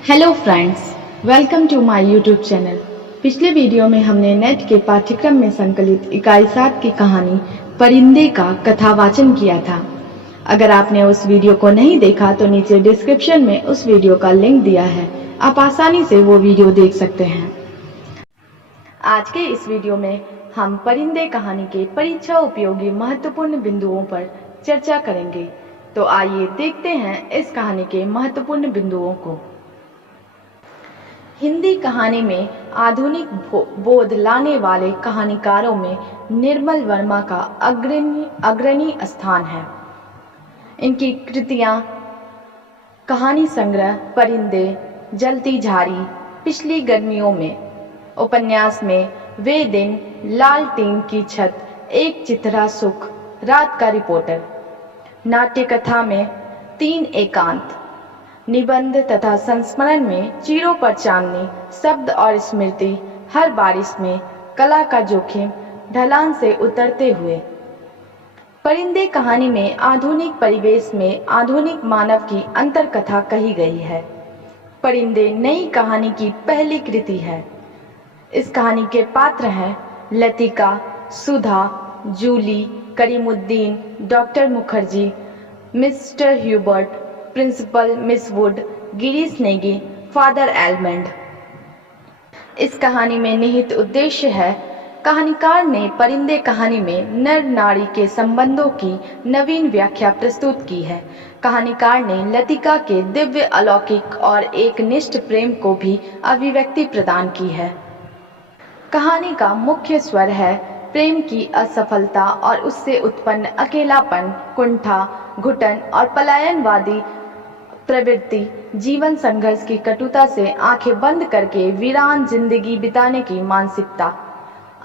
Hello friends, welcome to my YouTube channel. पिछले video में हमने नेट के पाठ्यक्रम में संकलित इकाई 7 की कहानी परिंदे का कथावाचन किया था। अगर आपने उस वीडियो को नहीं देखा तो नीचे डिस्क्रिप्शन में उस वीडियो का लिंक दिया है, आप आसानी से वो वीडियो देख सकते हैं। आज के इस वीडियो में हम परिंदे कहानी के परीक्षा उपयोगी महत्वपूर्ण बिंदुओं पर चर्चा करेंगे। तो आइए देखते हैं इस कहानी के महत्वपूर्ण बिंदुओं को। हिंदी कहानी में आधुनिक बोध लाने वाले कहानीकारों में निर्मल वर्मा का अग्रणी स्थान है। इनकी कृतियां कहानी संग्रह परिंदे, जलती झाड़ी, पिछली गर्मियों में, उपन्यास में वे दिन, लालटेन की छत, एक चिथरा सुख, रात का रिपोर्टर, नाट्य कथा में 3 एकांत, निबंध तथा संस्मरण में चीरों पर चांदनी, शब्द और स्मृति, हर बारिश में, कला का जोखिम, ढलान से उतरते हुए। परिंदे कहानी में आधुनिक परिवेश में आधुनिक मानव की अंतर कथा कही गई है। परिंदे नई कहानी की पहली कृति है। इस कहानी के पात्र हैं Latika, Sudha, Julie, Karimuddin, doctor Mukherjee, mister Hubert, principal miss Wood, Girish Negi, father Elmond. इस कहानी में निहित उद्देश्य है, कहानीकार ने परिंदे कहानी में नर नारी के संबंधों की नवीन व्याख्या प्रस्तुत की है। कहानीकार ने लतिका के दिव्य अलौकिक और एक निष्ठ प्रेम को भी अभिव्यक्ति प्रदान की है। कहानी का मुख्य स्वर है प्रेम की असफलता और उससे उत्पन्न अकेलापन, कुंठा, घुटन और पलायनवादी प्रवृत्ति, जीवन संघर्ष की कटुता से आंखें बंद करके वीरान जिंदगी बिताने की मानसिकता।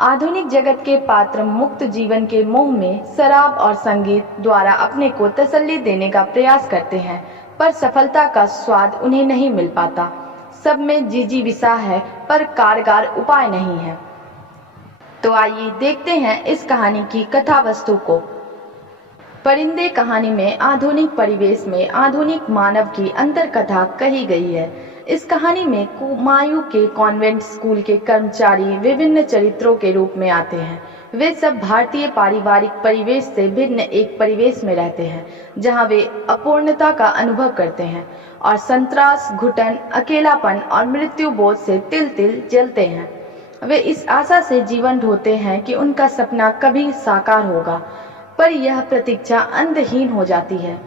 आधुनिक जगत के पात्र मुक्त जीवन के मोह में शराब और संगीत द्वारा अपने को तसल्ली देने का प्रयास करते हैं, पर सफलता का स्वाद उन्हें नहीं मिल पाता। सब में जिजीविषा है, पर कारगर उपाय नहीं है। तो आइए देखते हैं इस कहानी की कथा वस्तु को। परिंदे कहानी में आधुनिक परिवेश में आधुनिक मानव की अंतर कथा कही गई है। इस कहानी में कुमायूं के कॉन्वेंट स्कूल के कर्मचारी विभिन्न चरित्रों के रूप में आते हैं। वे सब भारतीय पारिवारिक परिवेश से भिन्न एक परिवेश में रहते हैं, जहां वे अपूर्णता का अनुभव करते हैं और संत्रास, घुटन, अकेलापन और मृत्यु बोध से तिल तिल जलते हैं। वे इस आशा से जीवन ढोते हैं कि उनका सपना कभी साकार होगा, पर यह प्रतीक्षा अंतहीन हो जाती है,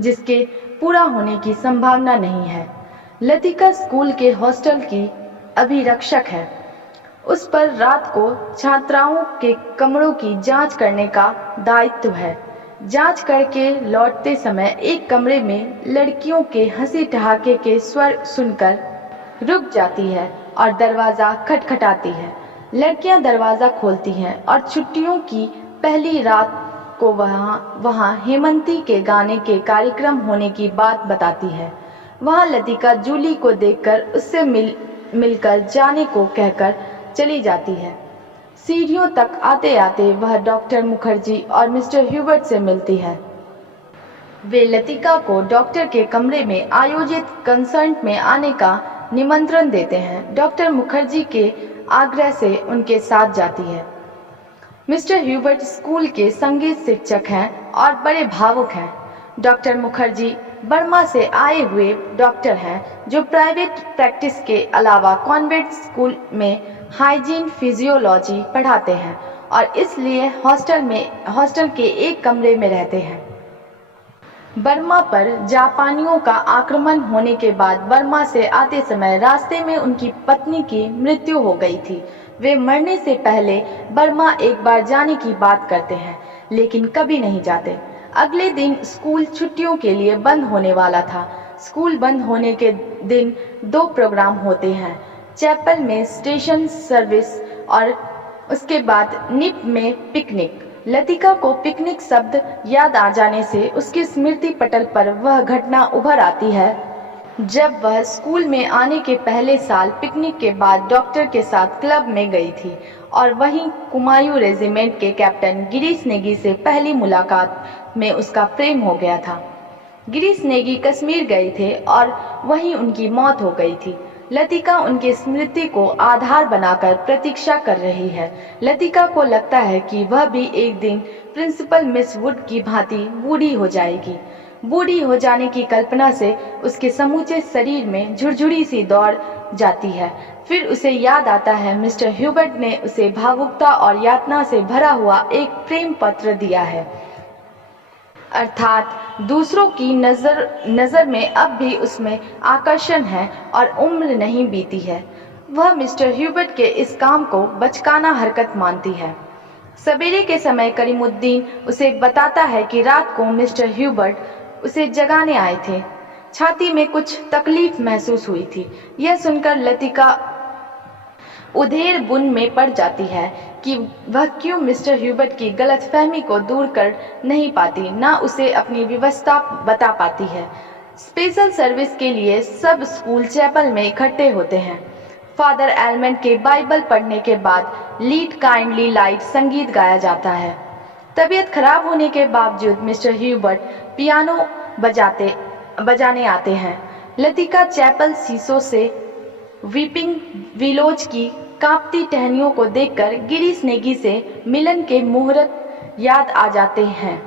जिसके पूरा होने की संभावना नहीं है। लतिका स्कूल के हॉस्टल की अभिरक्षक है। उस पर रात को छात्राओं के कमरों की जांच करने का दायित्व है। जांच करके लौटते समय एक कमरे में लड़कियों के हंसी ठहाके के स्वर सुनकर रुक जाती है और दरवाजा खटखटाती है। लड़कियां दरवाजा खोलती हैं और छुट्टियों की पहली रात को वहाँ हेमंती के गाने के कार्यक्रम होने की बात बताती है। वहाँ लतिका जूली को देखकर उससे मिलकर जाने को कहकर चली जाती है। सीढ़ियों तक आते आते वह डॉक्टर मुखर्जी और मिस्टर ह्यूबर्ट से मिलती है। वे लतिका को डॉक्टर के कमरे में आयोजित कंसर्ट में आने का निमंत्रण देते हैं। डॉक्टर मुखर्जी के आग्रह से उनके साथ जाती है। मिस्टर ह्यूबर्ट स्कूल के संगीत शिक्षक हैं और बड़े भावुक हैं। डॉक्टर मुखर्जी बर्मा से आए हुए डॉक्टर हैं, जो प्राइवेट प्रैक्टिस के अलावा कॉन्वेंट स्कूल में हाइजीन फिजियोलॉजी पढ़ाते हैं और इसलिए हॉस्टल के एक कमरे में रहते हैं। बर्मा पर जापानियों का आक्रमण होने के बाद बर्मा से आते समय रास्ते में उनकी पत्नी की मृत्यु हो गई थी। वे मरने से पहले बर्मा एक बार जाने की बात करते हैं, लेकिन कभी नहीं जाते। अगले दिन स्कूल छुट्टियों के लिए बंद होने वाला था। स्कूल बंद होने के दिन 2 प्रोग्राम होते हैं, चैपल में स्टेशन सर्विस और उसके बाद निप में पिकनिक। लतिका को पिकनिक शब्द याद आ जाने से उसकी स्मृति पटल पर वह घटना उभर आती है जब वह स्कूल में आने के पहले साल पिकनिक के बाद डॉक्टर के साथ क्लब में गई थी और वहीं कुमायूं रेजिमेंट के कैप्टन गिरीश नेगी से पहली मुलाकात में उसका प्रेम हो गया था। गिरीश नेगी कश्मीर गए थे और वहीं उनकी मौत हो गई थी। लतिका उनकी स्मृति को आधार बनाकर प्रतीक्षा कर रही है। लतिका को लगता है कि वह भी एक दिन प्रिंसिपल मिस वुड की भांति बूढ़ी हो जाएगी। बूढ़ी हो जाने की कल्पना से उसके समूचे शरीर में झुरझुरी सी दौड़ जाती है। फिर उसे याद आता है मिस्टर ह्यूबर्ट ने उसे भावुकता और यातना से भरा हुआ एक प्रेम पत्र दिया है, अर्थात दूसरों की नजर में अब भी उसमें आकर्षण है और उम्र नहीं बीती है। वह मिस्टर ह्यूबर्ट के इस काम को बचकाना हरकत मानती है। सवेरे के समय करीमुद्दीन उसे बताता है कि रात को मिस्टर ह्यूबर्ट उसे जगाने आए थे। छाती में कुछ तकलीफ महसूस हुई थी। यह सुनकर लतिका उधेड़ बुन में पड़ जाती है कि वह क्यों मिस्टर ह्यूबर्ट की गलतफहमी को दूर कर नहीं पाती, ना उसे अपनी व्यवस्था बता पाती है। स्पेशल सर्विस के लिए सब स्कूल चैपल में इकट्ठे होते हैं। फादर एलमेंट के बाइबल पढ़ने के बाद लीड काइंडली लाइट संगीत गाया जाता है। तबीयत खराब होने के बावजूद मिस्टर ह्यूबर्ट पियानो बजाने आते हैं। लतिका चैपल शीशों से वीपिंग विलोज की कांपती टहनियों को देखकर गिरीश नेगी से मिलन के मुहूर्त याद आ जाते हैं।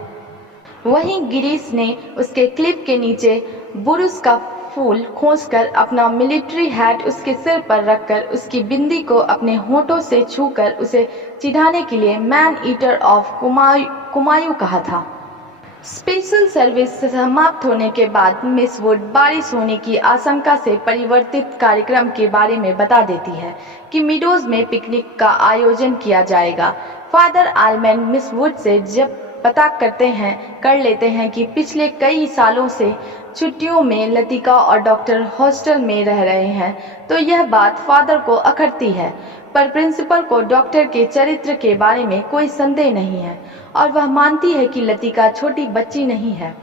वहीं गिरीश ने उसके क्लिप के नीचे बुरुस का फूल खोसकर अपना मिलिट्री हैट उसके सिर पर रखकर उसकी बिंदी को अपने होठों से छूकर उसे चिढ़ाने के लिए मैन ईटर ऑफ कुमायूं कहा था। स्पेशल सर्विस समाप्त होने के बाद मिस वुड बारिश होने की आशंका से परिवर्तित कार्यक्रम के बारे में बता देती है कि मीडोज में पिकनिक का आयोजन किया जाएगा। फादर आलमैन मिस वुड से जब पता कर लेते हैं कि पिछले कई सालों से छुट्टियों में लतिका और डॉक्टर हॉस्टल में रह रहे हैं, तो यह बात फादर को अखरती है। पर प्रिंसिपल को डॉक्टर के चरित्र के बारे में कोई संदेह नहीं है और वह मानती है कि लतिका छोटी बच्ची नहीं है।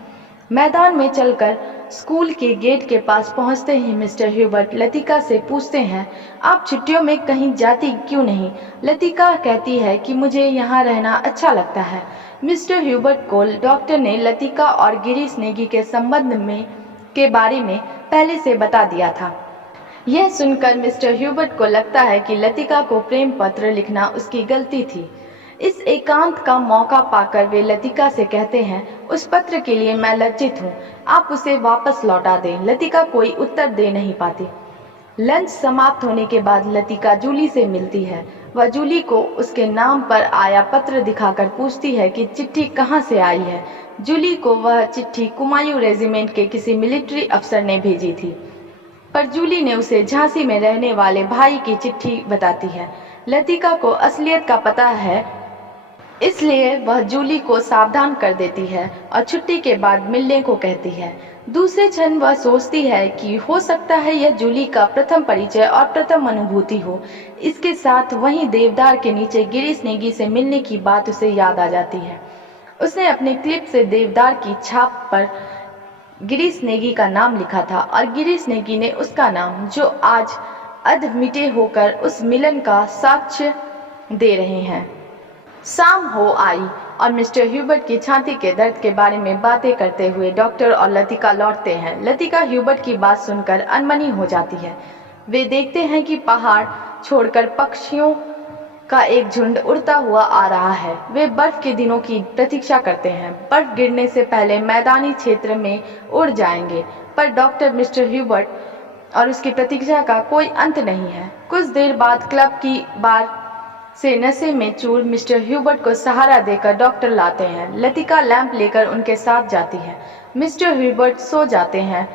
मैदान में चलकर स्कूल के गेट के पास पहुंचते ही मिस्टर ह्यूबर्ट लतिका से पूछते हैं, आप छुट्टियों में कहीं जाती क्यों नहीं? लतिका कहती है कि मुझे यहाँ रहना अच्छा लगता है। मिस्टर ह्यूबर्ट को डॉक्टर ने लतिका और गिरीश नेगी के संबंध के बारे में पहले से बता दिया था। यह सुनकर मिस्टर ह्यूबर्ट को लगता है कि लतिका को प्रेम पत्र लिखना उसकी गलती थी। इस एकांत का मौका पाकर वे लतिका से कहते हैं, उस पत्र के लिए मैं लज्जित हूँ, आप उसे वापस लौटा दें। लतिका कोई उत्तर दे नहीं पाती। लंच समाप्त होने के बाद लतिका जूली से मिलती है। वह जूली को उसके नाम पर आया पत्र दिखाकर पूछती है कि चिट्ठी कहाँ से आई है। जूली को वह चिट्ठी कुमायूं रेजिमेंट के किसी मिलिट्री अफसर ने भेजी थी, पर जूली ने उसे झांसी में रहने वाले भाई की चिट्ठी बताती है। लतिका को असलियत का पता है, इसलिए वह जूली को सावधान कर देती है और छुट्टी के बाद मिलने को कहती है। दूसरे क्षण वह सोचती है कि हो सकता है यह जूली का प्रथम परिचय और प्रथम अनुभूति हो। इसके साथ वहीं देवदार के नीचे गिरीश नेगी से मिलने की बात उसे याद आ जाती है। उसने अपने क्लिप से देवदार की छाप पर गिरीश नेगी का नाम लिखा था और गिरीश नेगी ने उसका नाम, जो आज अधमिटे होकर उस मिलन का साक्ष्य दे रहे हैं। शाम हो आई और मिस्टर ह्यूबर्ट की छाती के दर्द के बारे में बातें करते हुए डॉक्टर और लतिका लौटते हैं। लतिका ह्यूबर्ट की बात सुनकर अनमनी हो जाती है। वे देखते हैं कि पहाड़ छोड़कर पक्षियों का एक झुंड उड़ता हुआ आ रहा है। वे बर्फ के दिनों की प्रतीक्षा करते हैं। बर्फ गिरने से पहले मैदानी क्षेत्र में उड़ जाएंगे, पर डॉक्टर मिस्टर ह्यूबर्ट और उसकी प्रतीक्षा का कोई अंत नहीं है। कुछ देर बाद क्लब की बार से नशे में चूर मिस्टर ह्यूबर्ट को सहारा देकर डॉक्टर लाते हैं। लतिका लैंप लेकर उनके साथ जाती है। मिस्टर ह्यूबर्ट सो जाते हैं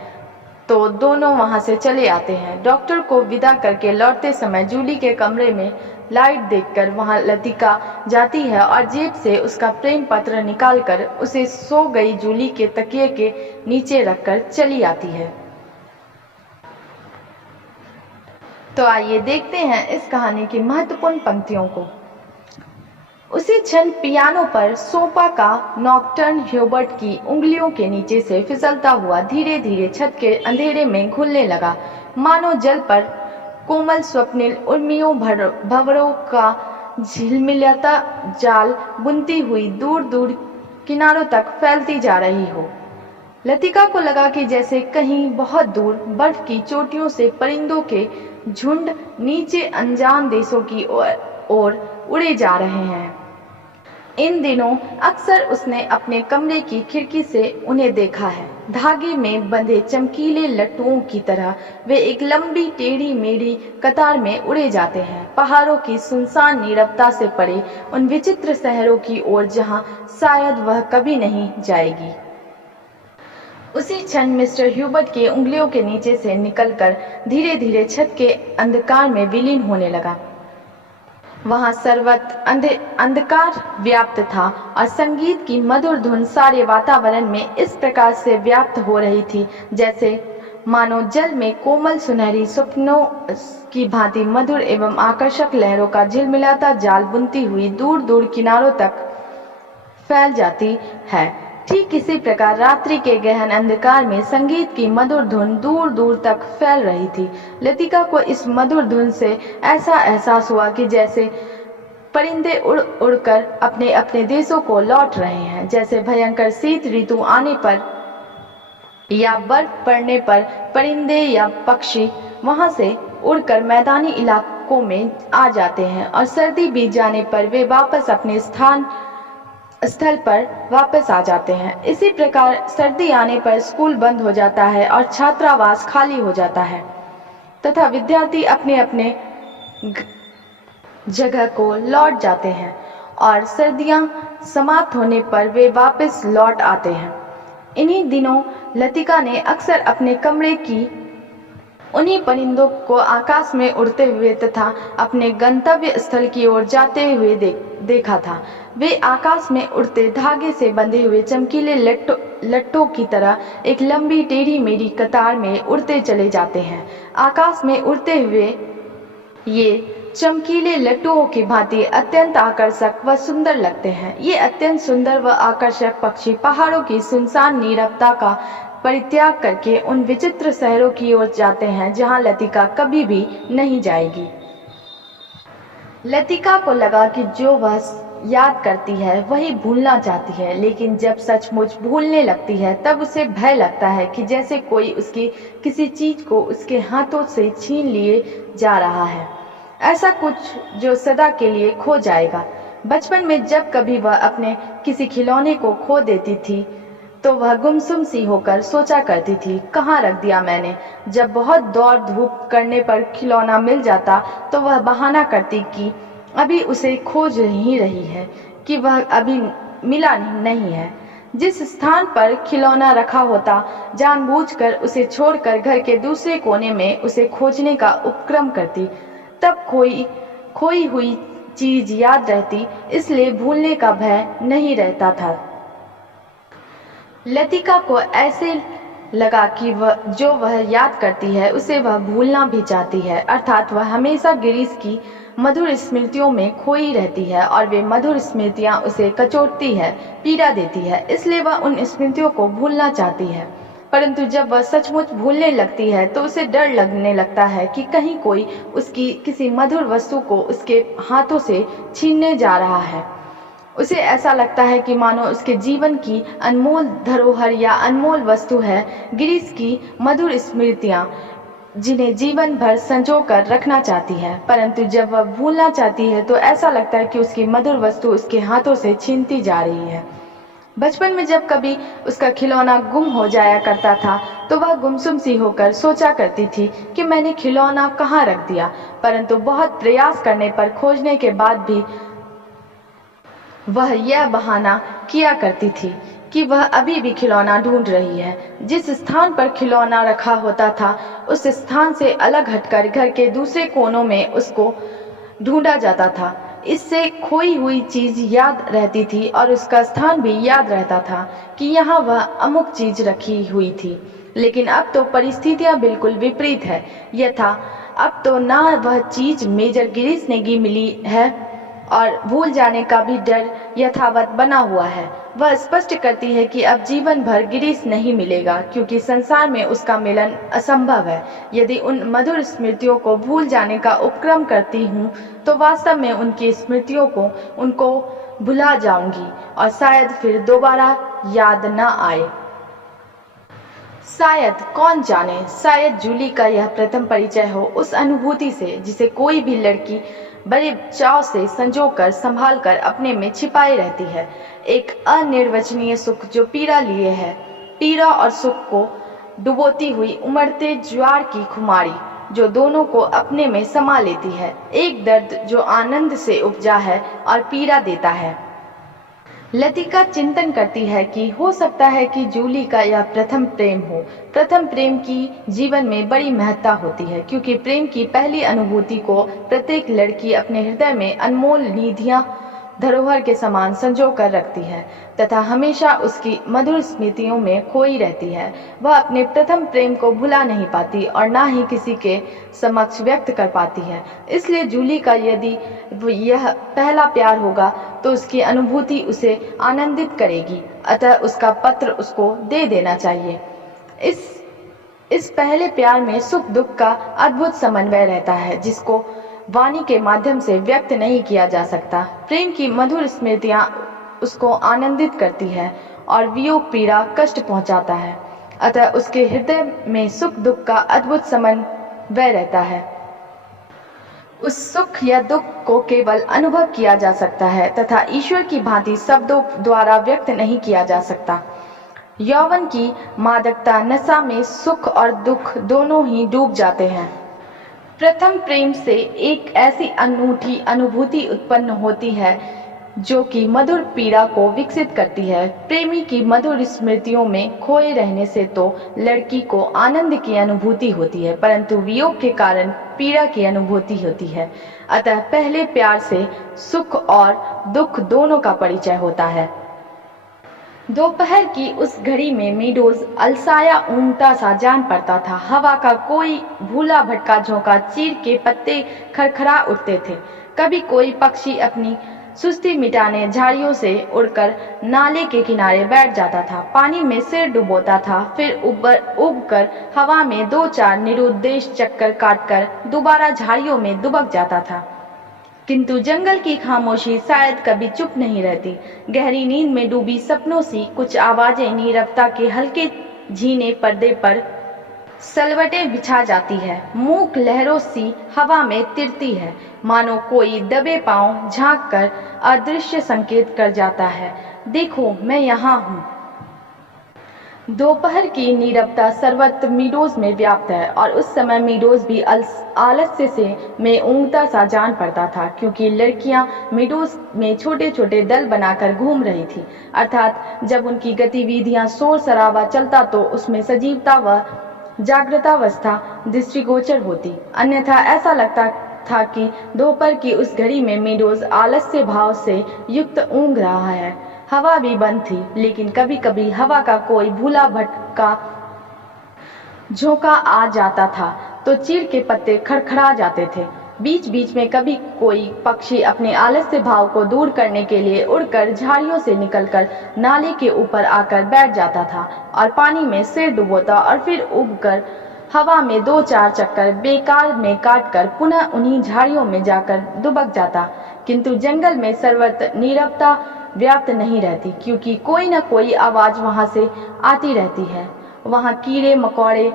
तो दोनों वहां से चले आते हैं। डॉक्टर को विदा करके लौटते समय जूली के कमरे में लाइट देखकर वहां लतिका जाती है और जेब से उसका प्रेम पत्र निकालकर उसे सो गई जूली के तकिए के नीचे रखकर चली आती है। तो आइए देखते हैं इस कहानी की महत्वपूर्ण पंक्तियों को। उसी क्षण पियानो पर सोपा का नॉकटर्न ह्यूबर्ट की उंगलियों के नीचे से फिसलता हुआ धीरे धीरे छत के अंधेरे में घुलने लगा, मानो जल पर कोमल स्वप्निल उर्मियों भंवरों का झिलमिलाता जाल बुनती हुई दूर दूर किनारों तक फैलती जा रही हो। लतिका को लगा कि जैसे कहीं बहुत दूर बर्फ की चोटियों से परिंदों के झुंड नीचे अनजान देशों की ओर उड़े जा रहे हैं। इन दिनों अक्सर उसने अपने कमरे की खिड़की से उन्हें देखा है। धागे में बंधे चमकीले लट्टुओं की तरह वे एक लंबी टेढ़ी मेढ़ी कतार में उड़े जाते हैं, पहाड़ों की सुनसान नीरवता से परे उन विचित्र शहरों की ओर जहां शायद वह कभी नहीं जाएगी। उसी क्षण मिस्टर ह्यूबर्ट की उंगलियों के नीचे से निकलकर धीरे धीरे छत के अंधकार में विलीन होने लगा। वहां सर्वत्र अंधकार व्याप्त था और संगीत की मधुर धुन सारे वातावरण में इस प्रकार से व्याप्त हो रही थी जैसे मानो जल में कोमल सुनहरी स्वप्नों की भांति मधुर एवं आकर्षक लहरों का झिलमिलाता जाल बुनती हुई दूर दूर किनारों तक फैल जाती है। ठीक इसी प्रकार रात्रि के गहन अंधकार में संगीत की मधुर धुन दूर दूर तक फैल रही थी। लतिका को इस मधुर धुन से ऐसा एहसास हुआ कि जैसे परिंदे उड़ उड़कर अपने अपने देशों को लौट रहे हैं, जैसे भयंकर शीत ऋतु आने पर या बर्फ पड़ने पर परिंदे या पक्षी वहां से उड़कर मैदानी इलाकों में आ जाते हैं और सर्दी बीत जाने पर वे वापस अपने स्थल पर वापस आ जाते हैं। इसी प्रकार सर्दी आने पर स्कूल बंद हो जाता है और छात्रावास खाली हो जाता है तथा विद्यार्थी अपने अपने जगह को लौट जाते हैं और सर्दियां समाप्त होने पर वे वापस लौट आते हैं। इन्हीं दिनों लतिका ने अक्सर अपने कमरे की उन्हीं परिंदों को आकाश में उड़ते हुए तथा अपने गंतव्य स्थल की ओर जाते हुए देखा था। वे आकाश में उड़ते धागे से बंधे हुए चमकीले लट्टों की तरह एक लंबी टेढ़ी मेढ़ी कतार में उड़ते चले जाते हैं। आकाश में उड़ते हुए ये चमकीले लट्टुओं की भांति अत्यंत आकर्षक व सुंदर लगते हैं। ये अत्यंत सुंदर व आकर्षक पक्षी पहाड़ों की सुनसान नीरवता का परित्याग करके उन विचित्र शहरों की ओर जाते हैं जहां लतिका कभी भी नहीं जाएगी। लतिका को लगा कि जो वह याद करती है वही भूलना चाहती है, लेकिन जब सचमुच भूलने लगती है तब उसे भय लगता है कि जैसे कोई उसकी किसी चीज को उसके हाथों से छीन लिए जा रहा है, ऐसा कुछ जो सदा के लिए खो जाएगा। बचपन में जब कभी वह अपने किसी खिलौने को खो देती थी तो वह गुमसुम सी होकर सोचा करती थी, कहाँ रख दिया मैंने। जब बहुत दौड़ धूप करने पर खिलौना मिल जाता तो वह बहाना करती कि अभी उसे खोज ही रही है, कि वह अभी मिला नहीं है। जिस स्थान पर खिलौना रखा होता जानबूझकर उसे छोड़कर घर के दूसरे कोने में उसे खोजने का उपक्रम करती, तब खोई हुई चीज याद रहती, इसलिए भूलने का भय नहीं रहता था। लतिका को ऐसे लगा कि जो वह याद करती है उसे वह भूलना भी चाहती है, अर्थात वह हमेशा गिरीश की मधुर स्मृतियों में खोई रहती है और वे मधुर स्मृतियां उसे कचोटती है, पीड़ा देती है, इसलिए वह उन स्मृतियों को भूलना चाहती है। परंतु जब वह सचमुच भूलने लगती है तो उसे डर लगने लगता है कि कहीं कोई उसकी किसी मधुर वस्तु को उसके हाथों से छीनने जा रहा है। उसे ऐसा लगता है कि मानो उसके जीवन की अनमोल धरोहर या अनमोल वस्तु है गिरीश की मधुर स्मृतियां, जिन्हें जीवन भर संजो कर रखना चाहती है। परंतु जब वह भूलना चाहती है तो ऐसा लगता है कि उसकी मधुर वस्तु उसके हाथों से छीनती जा रही है। बचपन में जब कभी उसका खिलौना गुम हो जाया करता था तो वह गुमसुम सी होकर सोचा करती थी कि मैंने खिलौना कहाँ रख दिया, परंतु बहुत प्रयास करने पर खोजने के बाद भी वह यह बहाना किया करती थी कि वह अभी भी खिलौना ढूंढ रही है। जिस स्थान पर खिलौना रखा होता था उस स्थान से अलग हटकर घर के दूसरे कोनों में उसको ढूंढा जाता था। इससे खोई हुई चीज याद रहती थी और उसका स्थान भी याद रहता था कि यहाँ वह अमुक चीज रखी हुई थी। लेकिन अब तो परिस्थितियां बिल्कुल विपरीत है। यथा अब तो ना वह चीज मेजर गिरीश ने मिली है और भूल जाने का भी डर यथावत बना हुआ है। वह स्पष्ट करती है कि अब जीवन भर गिरीश नहीं मिलेगा, क्योंकि संसार में उसका मिलन असंभव है। यदि उन मधुर स्मृतियों को भूल जाने का उपक्रम करती हूँ तो वास्तव में उनकी स्मृतियों को उनको भुला जाऊंगी और शायद फिर दोबारा याद न आए। शायद, कौन जाने, शायद जूली का यह प्रथम परिचय हो उस अनुभूति से जिसे कोई भी लड़की बड़े चाव से संजोकर संभाल कर अपने में छिपाए रहती है। एक अनिर्वचनीय सुख जो पीड़ा लिए है, पीड़ा और सुख को डुबोती हुई उमड़ते ज्वार की खुमारी जो दोनों को अपने में समा लेती है। एक दर्द जो आनंद से उपजा है और पीड़ा देता है। लतिका चिंतन करती है कि हो सकता है कि जूली का यह प्रथम प्रेम हो। प्रथम प्रेम की जीवन में बड़ी महत्ता होती है, क्योंकि प्रेम की पहली अनुभूति को प्रत्येक लड़की अपने हृदय में अनमोल निधियां धरोहर के समान संजो कर रखती है तथा हमेशा उसकी मधुर स्मृतियों में खोई रहती है। वह अपने प्रथम प्रेम को भुला नहीं पाती और ना ही किसी के समक्ष व्यक्त कर पाती है। इसलिए जूली का यदि यह पहला प्यार होगा तो उसकी अनुभूति उसे आनंदित करेगी, अतः उसका पत्र उसको दे देना चाहिए। इस पहले प्यार में सुख दुख का अद्भुत समन्वय रहता है, जिसको वाणी के माध्यम से व्यक्त नहीं किया जा सकता। प्रेम की मधुर स्मृतियां उसको आनंदित करती है और वियोग पीड़ा कष्ट पहुंचाता है, अतः उसके हृदय में सुख दुख का अद्भुत समन्वय रहता है। उस सुख या दुख को केवल अनुभव किया जा सकता है तथा ईश्वर की भांति शब्दों द्वारा व्यक्त नहीं किया जा सकता। यौवन की मादकता नशा में सुख और दुख दोनों ही डूब जाते हैं। प्रथम प्रेम से एक ऐसी अनूठी अनुभूति उत्पन्न होती है जो कि मधुर पीड़ा को विकसित करती है। प्रेमी की मधुर स्मृतियों में खोए रहने से तो लड़की को आनंद की अनुभूति होती है, परंतु वियोग के कारण पीड़ा की अनुभूति होती है। अतः पहले प्यार से सुख और दुख दोनों का परिचय होता है। दोपहर की उस घड़ी में मीडोज अलसाया ऊँघता सा जान पड़ता था। हवा का कोई भूला भटका झोंका चीर के पत्ते खरखरा उठते थे। कभी कोई पक्षी अपनी सुस्ती मिटाने झाड़ियों से उड़कर नाले के किनारे बैठ जाता था, पानी में सिर डुबोता था, फिर उबकर हवा में दो चार निरुद्देश चक्कर काटकर दोबारा झाड़ियों में दुबक जाता था। किंतु जंगल की खामोशी शायद कभी चुप नहीं रहती। गहरी नींद में डूबी सपनों सी कुछ आवाजें नीरवता के हल्के झीने पर्दे पर सलवटें बिछा जाती है। मूक लहरों सी हवा में तिरती है, मानो कोई दबे पांव झांक कर अदृश्य संकेत कर जाता है, देखो मैं यहाँ हूँ। दोपहर की नीरवता सर्वत्र मीडोज में व्याप्त है और उस समय मीडोज भी आलस्य से में ऊँघता सा जान पड़ता था, क्योंकि लड़कियां मीडोज में छोटे छोटे दल बनाकर घूम रही थी। अर्थात जब उनकी गतिविधियां शोर शराबा चलता तो उसमें सजीवता व जागृतावस्था दृष्टिगोचर होती, अन्यथा ऐसा लगता था कि दोपहर की उस घड़ी में मीडोज आलस्य भाव से युक्त ऊँघ रहा है। हवा भी बंद थी, लेकिन कभी कभी हवा का कोई भूला भटका झोंका आ जाता था तो चीड़ के पत्ते खड़खड़ा जाते थे। बीच बीच में कभी कोई पक्षी अपने आलस्य भाव को दूर करने के लिए उड़कर झाड़ियों से निकलकर नाले के ऊपर आकर बैठ जाता था और पानी में सिर डुबोता और फिर उबकर हवा में दो चार चक्कर बेकार में काटकर पुनः उन्हीं झाड़ियों में जाकर दुबक जाता। किंतु जंगल में सर्वत्र नीरवता व्याप्त नहीं रहती, क्योंकि कोई न कोई आवाज वहां से आती रहती है। वहां कीड़े मकोड़े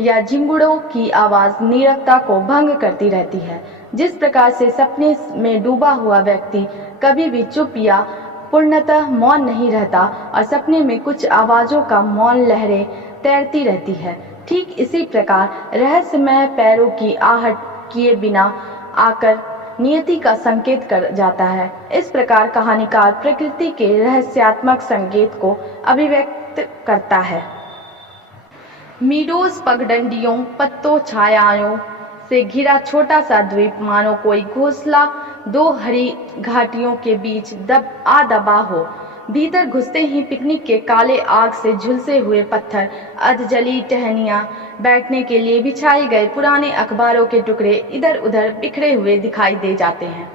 या झिंगुड़ों की आवाज नीरवता को भंग करती रहती है। जिस प्रकार से सपने में डूबा हुआ व्यक्ति कभी भी चुप या पूर्णतः मौन नहीं रहता और सपने में कुछ आवाजों का मौन लहरें तैरती रहती है, ठीक इसी प्रकार रहस्यमय पैरों की आहट किए बिना आकर नियति का संकेत कर जाता है। इस प्रकार कहानीकार प्रकृति के रहस्यात्मक संकेत को अभिव्यक्त करता है। मीडोज पगडंडियों, पत्तों, छायाओं से घिरा छोटा सा द्वीप मानो कोई घोंसला दो हरी घाटियों के बीच दबा हो। भीतर घुसते ही पिकनिक के काले आग से झुलसे हुए पत्थर, अधजली टहनियां, बैठने के लिए बिछाए गए पुराने अखबारों के टुकड़े इधर उधर बिखरे हुए दिखाई दे जाते हैं।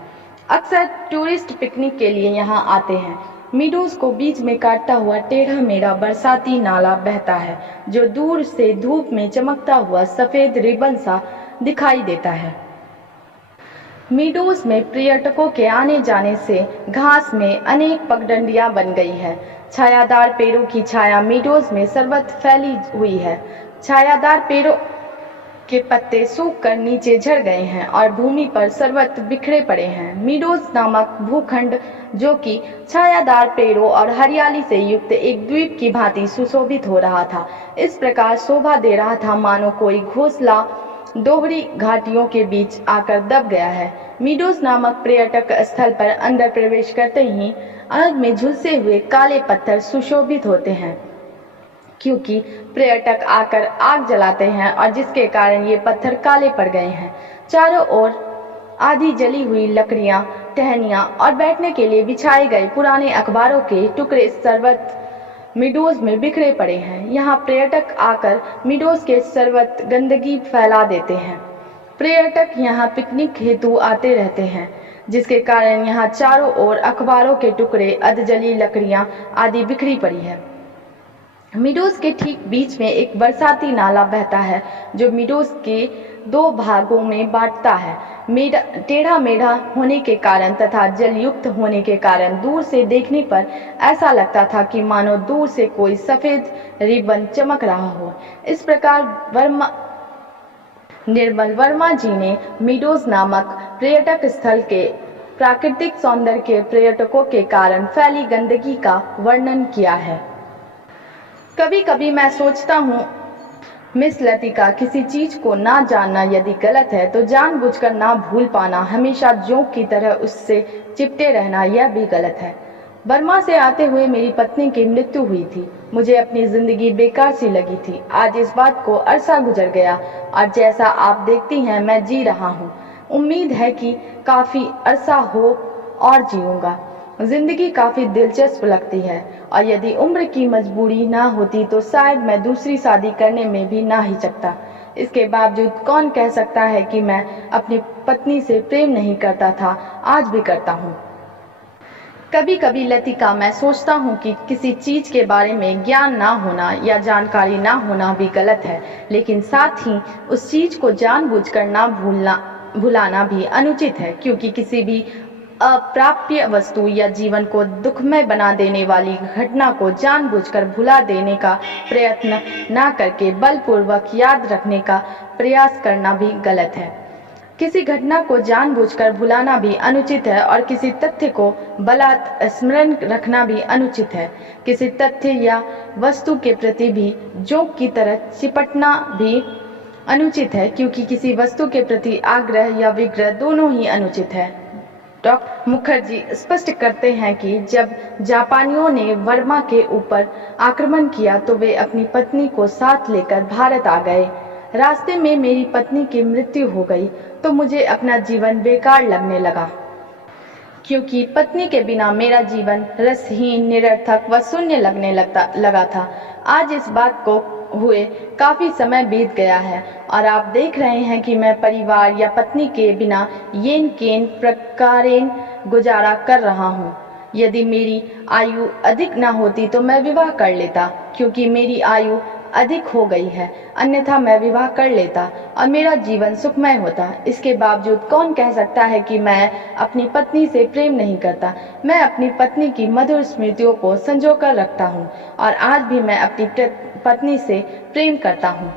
अक्सर टूरिस्ट पिकनिक के लिए यहाँ आते हैं। मीडोज को बीच में काटता हुआ टेढ़ा मेढ़ा बरसाती नाला बहता है, जो दूर से धूप में चमकता हुआ सफेद रिबन सा दिखाई देता है। मीडोज में पर्यटकों के आने जाने से घास में अनेक पगडंडियां बन गई है। छायादार पेड़ों की छाया मीडोज में सर्वत्र फैली हुई है। छायादार पेड़ों के पत्ते सूख कर नीचे झड़ गए हैं और भूमि पर सर्वत्र बिखरे पड़े हैं। मीडोज नामक भूखंड, जो कि छायादार पेड़ों और हरियाली से युक्त एक द्वीप की भांति सुशोभित हो रहा था, इस प्रकार शोभा दे रहा था मानो कोई घोंसला दोहरी घाटियों के बीच आकर दब गया है। मीडोज नामक पर्यटक स्थल पर अंदर प्रवेश करते ही आग में झुलसे हुए काले पत्थर सुशोभित होते हैं, क्योंकि पर्यटक आकर आग जलाते हैं और जिसके कारण ये पत्थर काले पड़ गए हैं। चारों ओर आधी जली हुई लकड़ियां, टहनियां और बैठने के लिए बिछाए गए पुराने अखबारों के टुकड़े सर्वत्र मीडोज में बिखरे पड़े हैं। यहाँ पर्यटक आकर मीडोज के सर्वत्र गंदगी फैला देते हैं। पर्यटक यहाँ पिकनिक हेतु आते रहते हैं, जिसके कारण यहाँ चारों ओर अखबारों के टुकड़े, अधजली लकड़ियां आदि बिखरी पड़ी है। मीडोज के ठीक बीच में एक बरसाती नाला बहता है, जो मीडोज के दो भागों में बांटता है। टेढ़ा मेढ़ा होने के कारण तथा जलयुक्त होने के कारण दूर से देखने पर ऐसा लगता था कि मानो दूर से कोई सफेद रिबन चमक रहा हो। इस प्रकार निर्मल वर्मा जी ने मीडोज नामक पर्यटक स्थल के प्राकृतिक सौंदर्य के पर्यटकों के कारण फैली गंदगी का वर्णन किया है। कभी कभी मैं सोचता हूँ, मिस लतिका, किसी चीज को ना जानना यदि गलत है तो जानबूझकर ना भूल पाना, हमेशा जोंक की तरह उससे चिपटे रहना, यह भी गलत है। बर्मा से आते हुए मेरी पत्नी की मृत्यु हुई थी। मुझे अपनी जिंदगी बेकार सी लगी थी। आज इस बात को अरसा गुजर गया और जैसा आप देखती हैं मैं जी रहा हूँ। उम्मीद है कि काफी अरसा हो और जीऊंगा। जिंदगी काफी दिलचस्प लगती है और यदि उम्र की मजबूरी ना होती तो शायद मैं दूसरी शादी करने में भी ना हिचकता। इसके बावजूद कौन कह सकता है कि मैं अपनी पत्नी से प्रेम नहीं करता था, आज भी करता हूँ। कभी कभी लतिका, मैं सोचता हूँ कि किसी चीज के बारे में ज्ञान ना होना या जानकारी ना होना भी गलत है, लेकिन साथ ही उस चीज को जानबूझकर ना भुलाना भी अनुचित है, क्योंकि किसी भी अप्राप्य वस्तु या जीवन को दुखमय बना देने वाली घटना को जानबूझकर भुला देने का प्रयत्न न करके बलपूर्वक याद रखने का प्रयास करना भी गलत है। किसी घटना को जानबूझकर भुलाना भी अनुचित है और किसी तथ्य को बलात् स्मरण रखना भी अनुचित है। किसी तथ्य या वस्तु के प्रति भी जोंक की तरह चिपटना भी अनुचित है, क्योंकि किसी वस्तु के प्रति आग्रह या विग्रह दोनों ही अनुचित है। डॉक्टर मुखर्जी स्पष्ट करते हैं कि जब जापानियों ने वर्मा के ऊपर आक्रमण किया तो वे अपनी पत्नी को साथ लेकर भारत आ गए। रास्ते में मेरी पत्नी की मृत्यु हो गई तो मुझे अपना जीवन बेकार लगने लगा, क्योंकि पत्नी के बिना मेरा जीवन रसहीन, निरर्थक व शून्य लगने लगा था। आज इस बात को हुए काफी समय बीत गया है और आप देख रहे हैं कि मैं परिवार या पत्नी के बिना येन केन प्रकारेण गुजारा कर रहा हूँ। यदि मेरी आयु अधिक न होती तो मैं विवाह कर लेता, क्योंकि मेरी आयु अधिक हो गई है, अन्यथा मैं विवाह कर लेता और मेरा जीवन सुखमय होता। इसके बावजूद कौन कह सकता है कि मैं अपनी पत्नी से प्रेम नहीं करता। मैं अपनी पत्नी की मधुर स्मृतियों को संजो कर रखता हूँ और आज भी मैं अपनी पत्नी से प्रेम करता हूँ।